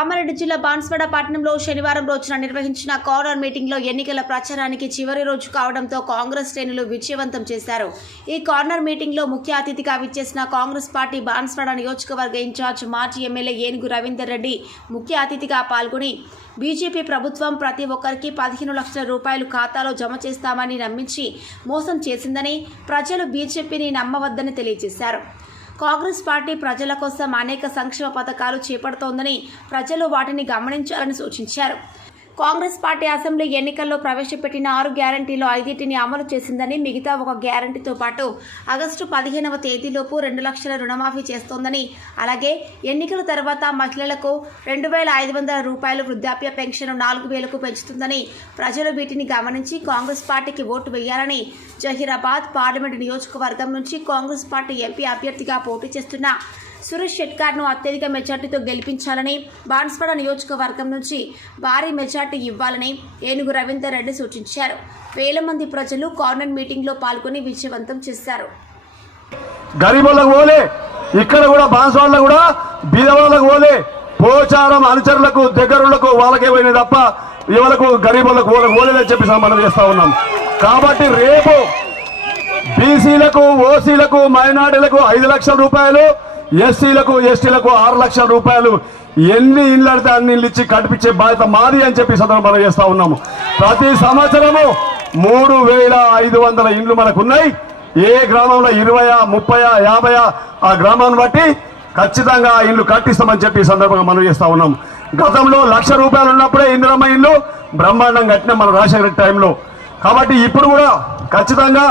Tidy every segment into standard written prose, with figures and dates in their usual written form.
కామారెడ్డి జిల్లా బాన్స్వాడ పట్టణంలో శనివారం రోజున నిర్వహించిన కార్నర్ మీటింగ్లో ఎన్నికల ప్రచారానికి చివరి రోజు కావడంతో కాంగ్రెస్ శ్రేణులు విజయవంతం చేశారు. ఈ కార్నర్ మీటింగ్లో ముఖ్య అతిథిగా విచ్చేసిన కాంగ్రెస్ పార్టీ బాన్స్వాడ నియోజకవర్గ ఇన్ఛార్జ్ మాజీ ఎమ్మెల్యే ఏనుగు రవీందర్ రెడ్డి ముఖ్య అతిథిగా పాల్గొని బీజేపీ ప్రభుత్వం ప్రతి ఒక్కరికి 15 లక్షల రూపాయలు ఖాతాలో జమ చేస్తామని నమ్మించి మోసం చేసిందని, ప్రజలు బీజేపీని నమ్మవద్దని తెలియజేశారు. కాంగ్రెస్ పార్టీ ప్రజల కోసం అనేక సంక్షేమ పథకాలు చేపడుతోందని, ప్రజలు వాటిని గమనించాలని సూచించారు. కాంగ్రెస్ పార్టీ అసెంబ్లీ ఎన్నికల్లో ప్రవేశపెట్టిన 6 గ్యారంటీలో 5టిని అమలు చేసిందని, మిగతా ఒక గ్యారంటీతో పాటు ఆగస్టు 15వ తేదీలోపు 2 లక్షల రుణమాఫీ చేస్తోందని, అలాగే ఎన్నికల తర్వాత మహిళలకు 2,500 రూపాయలు, వృద్ధాప్య పెన్షన్ 4,000కు పెంచుతుందని, ప్రజలు వీటిని గమనించి కాంగ్రెస్ పార్టీకి ఓటు వేయాలని జహీరాబాద్ పార్లమెంటు నియోజకవర్గం నుంచి కాంగ్రెస్ పార్టీ ఎంపీ అభ్యర్థిగా పోటీ చేస్తున్న సురేష్ షెట్కార్ను అత్యధిక మెజార్టీతో గెలిపించాలని, బాన్స్వాడ నియోజకవర్గం నుంచి భారీ మెజార్టీ ఇవ్వాలని ఏనుగు రవీందర్ రెడ్డి సూచించారు. వేల మంది ప్రజలు కార్నర్ మీటింగ్లో పాల్గొని విజయవంతం చేశారు. గరీబులకు పోలే, ఇక్కడ కూడా బాన్స్వాడలో కూడా బీదవాళ్ళకు పోలే, పోచారం అనుచరులకు దగ్గరులకు వాళ్ళకే పోయినాయి తప్ప ఇవాళకు గరీబులకు పోలేదని చెప్పి మనం చేస్తా ఉన్నాం. కాబట్టి రేపు బీసీలకు, ఓసీలకు, మైనార్టీలకు 5 లక్షల రూపాయలు, ఎస్సీలకు, ఎస్టీలకు 6 లక్షల రూపాయలు, ఎన్ని ఇళ్ళు అడితే అన్ని ఇళ్ళు ఇచ్చి కట్టించే బాధ్యత మాది అని చెప్పి సందర్భంగా మనం చేస్తా ఉన్నాము. ప్రతి సంవత్సరము 3,500 ఇండ్లు మనకు ఉన్నాయి. ఏ గ్రామంలో 20, 30, 50 ఆ గ్రామాన్ని బట్టి ఖచ్చితంగా ఆ ఇల్లు కట్టిస్తామని చెప్పి సందర్భంగా మనం చేస్తా ఉన్నాం. గతంలో 1 లక్ష రూపాయలు ఉన్నప్పుడే ఇందిరమ్మ ఇల్లు బ్రహ్మాండం కట్టిన మన రాజశేఖర టైంలో. కాబట్టి ఇప్పుడు కూడా ఖచ్చితంగా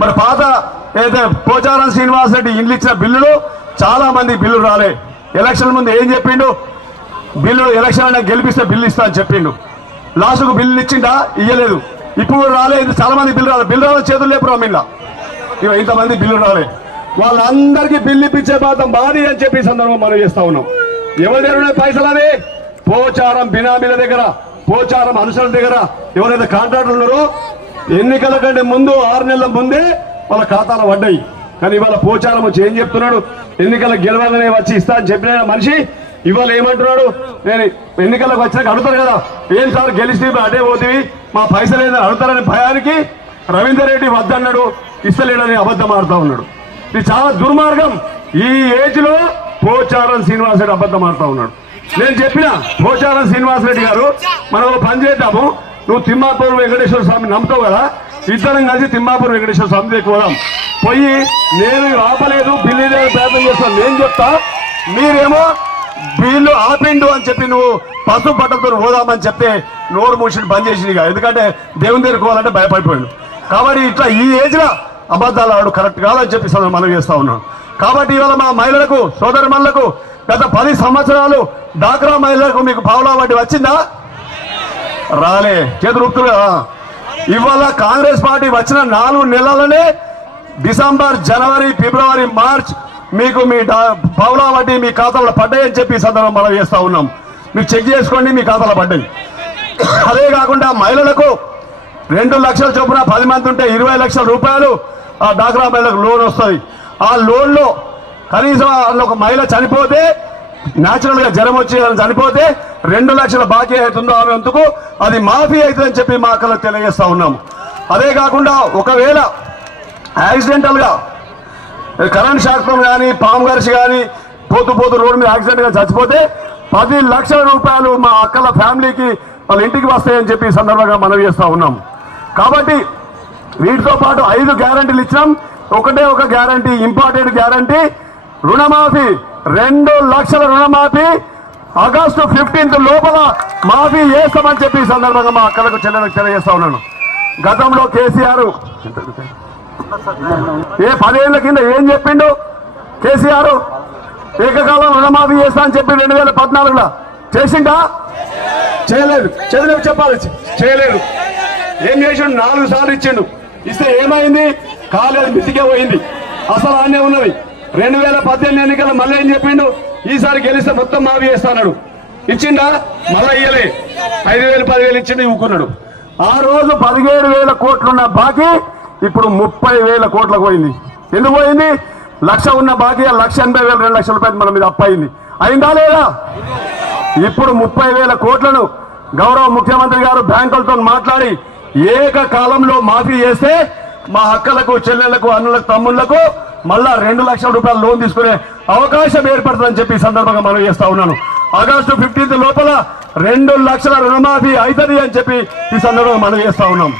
మన పాత ఏదైతే పోచారం శ్రీనివాసరెడ్డి ఇండ్లు ఇచ్చిన బిల్లులు చాలా మంది బిల్లు రాలే. ఎలక్షన్ ముందు ఏం చెప్పిండు, బిల్లు ఎలక్షన్ అయినా గెలిపిస్తే బిల్లు ఇస్తా అని చెప్పిండు. లాస్ట్కు బిల్లు ఇచ్చిండా, ఇయ్యలేదు. ఇప్పుడు రాలేదు, చాలా మంది బిల్లు రాలేదు. బిల్లు రాలేదు, చేతులు లేపు రమ్మిందా ఇంతమంది బిల్లు రాలే. వాళ్ళందరికీ బిల్లు ఇప్పించే బాధ్యత మాది అని చెప్పి సందర్భం మనం చేస్తా ఉన్నాం. ఎవరి దగ్గర పైసలు అవి పోచారం బినామీల దగ్గర, పోచారం అనుసరణ దగ్గర ఎవరైతే కాంట్రాక్టర్లు ఉన్నారో ఎన్నికల కంటే ముందు 6 నెలల ముందే వాళ్ళ ఖాతాలో పడ్డాయి. కానీ ఇవాళ పోచారం వచ్చి ఏం చెప్తున్నాడు, ఎన్నికల గెలవాలనే వచ్చి ఇస్తా అని చెప్పిన మనిషి ఇవాళ ఏమంటున్నాడు, నేను ఎన్నికలకు వచ్చినాక అడుగుతారు కదా, ఏం సార్ గెలిచి అటే పోతేవి మా పైసలు ఏదైనా అడుగుతారనే భయానికి రవీందర్ రెడ్డి వద్దన్నాడు, ఇస్తలేడని అబద్ధం ఆడుతూ ఉన్నాడు. ఇది చాలా దుర్మార్గం. ఈ ఏజ్ లో పోచారం శ్రీనివాసరెడ్డి అబద్ధం ఆడుతూ ఉన్నాడు. నేను చెప్పిన పోచారం శ్రీనివాసరెడ్డి గారు, మనం పని చేద్దాము, నువ్వు తిమ్మాపూర్ వెంకటేశ్వర స్వామి నమ్ముతావు కదా, ఇద్దరం కలిసి తిమ్మాపూర్ వెంకటేశ్వర స్వామి దగ్గరికి పోదాం. పోయి నేను ఆపలేదు, బిల్లు ప్రయత్నం చేస్తాను నేను చెప్తా, మీరేమో బిల్లు ఆపిండు అని చెప్పి నువ్వు పసుపు బట్టలతో పోదామని చెప్తే నోరు మూసి బంద్ చేసింది. ఎందుకంటే దేవుని దగ్గరికి పోవాలంటే భయపడిపోయాడు. కాబట్టి ఇట్లా ఈ ఏజ్ లో అబద్ధాలు ఆడు కరెక్ట్ కాదని చెప్పి మనం చేస్తా ఉన్నాం. కాబట్టి ఇవాళ మా మహిళలకు, సోదరుమణులకు గత 10 సంవత్సరాలు డాక్రా మహిళలకు మీకు పావులా వడ్డీ వచ్చిందా? రాలే, చేతులు ఊపుతురు కదా. ఇవాళ కాంగ్రెస్ పార్టీ వచ్చిన 4 నెలలనే డిసెంబర్, జనవరి, ఫిబ్రవరి, మార్చ్ మీకు మీ పావులా వడ్డీ మీ ఖాతాలో పడ్డాయని చెప్పి సందర్భం మనం చేస్తా ఉన్నాం. మీరు చెక్ చేసుకోండి, మీ ఖాతాలో పడ్డాయి. అదే కాకుండా మహిళలకు 2 లక్షల చొప్పున 10 మంది ఉంటే 20 లక్షల రూపాయలు ఆ డాక్రా మహిళలకు లోన్ వస్తుంది. ఆ లోన్లో కనీసం ఒక మహిళ చనిపోతే, న్యాచురల్ గా జ్వరం వచ్చి చనిపోతే 2 లక్షల బాకీ అవుతుందో ఆమె అందుకు అది మాఫీ అవుతుందని చెప్పి మా అక్కలకు తెలియజేస్తా ఉన్నాము. అదే కాకుండా ఒకవేళ యాక్సిడెంటల్ గా కరెంట్ షాక్తో కానీ, పాము గరిచి కానీ పోతూ రోడ్డు మీద యాక్సిడెంట్ గా చచ్చిపోతే 10 లక్షల రూపాయలు మా అక్కల ఫ్యామిలీకి వాళ్ళ ఇంటికి వస్తాయని చెప్పి సందర్భంగా మనం చేస్తా ఉన్నాం. కాబట్టి వీటితో పాటు 5 గ్యారంటీలు ఇచ్చినాం. ఒకటే ఒక గ్యారంటీ, ఇంపార్టెంట్ గ్యారంటీ, రుణమాఫీ 2 లక్షల రుణమాఫీ ఆగస్టు 15 లోపల మాఫీ చేస్తామని చెప్పి సందర్భంగా మా అక్కలకు చెల్లెలకు తెలియజేస్తా ఉన్నాను. గతంలో కేసీఆర్ 10 ఏళ్ల కింద ఏం చెప్పిండు కేసీఆర్, ఏకకాలం రుణమాఫీ చేస్తా అని చెప్పి 2014లో చేసిండా? చేయలేదు. చదివి చెప్పాలి, చేయలేదు. ఏం చేసిండు? 4 సార్లు ఇచ్చిండు. ఇస్తే ఏమైంది? కాలేదు, మితికే పోయింది. అసలు ఆనే ఉన్నది. 2018 ఎన్నికల్లో మళ్ళీ ఏం చెప్పిండు, ఈసారి గెలిస్తే మొత్తం మాఫీ చేస్తాడు. ఇచ్చిండా? మళ్ళీ ఇయ్యలే. 5,000, 10,000 ఇచ్చిండు, ఇవ్వుకున్నాడు. ఆ రోజు 17,000 కోట్లున్న బాకీ ఇప్పుడు 30,000 కోట్లకు పోయింది. ఎందుకు పోయింది? 1,00,000 ఉన్న బాకీ 1,80,000, 2 లక్షల రూపాయలు మన మీద అప్పయింది. అయిందా లేదా? ఇప్పుడు 30,000 కోట్లను గౌరవ ముఖ్యమంత్రి గారు బ్యాంకులతో మాట్లాడి ఏకకాలంలో మాఫీ చేస్తే మా అక్కలకు చెల్లెళ్లకు అన్నులకు తమ్ముళ్లకు మళ్ళా 2 లక్షల రూపాయలు లోన్ తీసుకునే అవకాశం ఏర్పడుతుందని చెప్పి ఈ సందర్భంగా మనం చేస్తా ఉన్నాను. ఆగస్టు 15 లోపల 2 లక్షల రుణమాఫీ అవుతుంది అని చెప్పి ఈ సందర్భంగా మనం చేస్తా ఉన్నాం.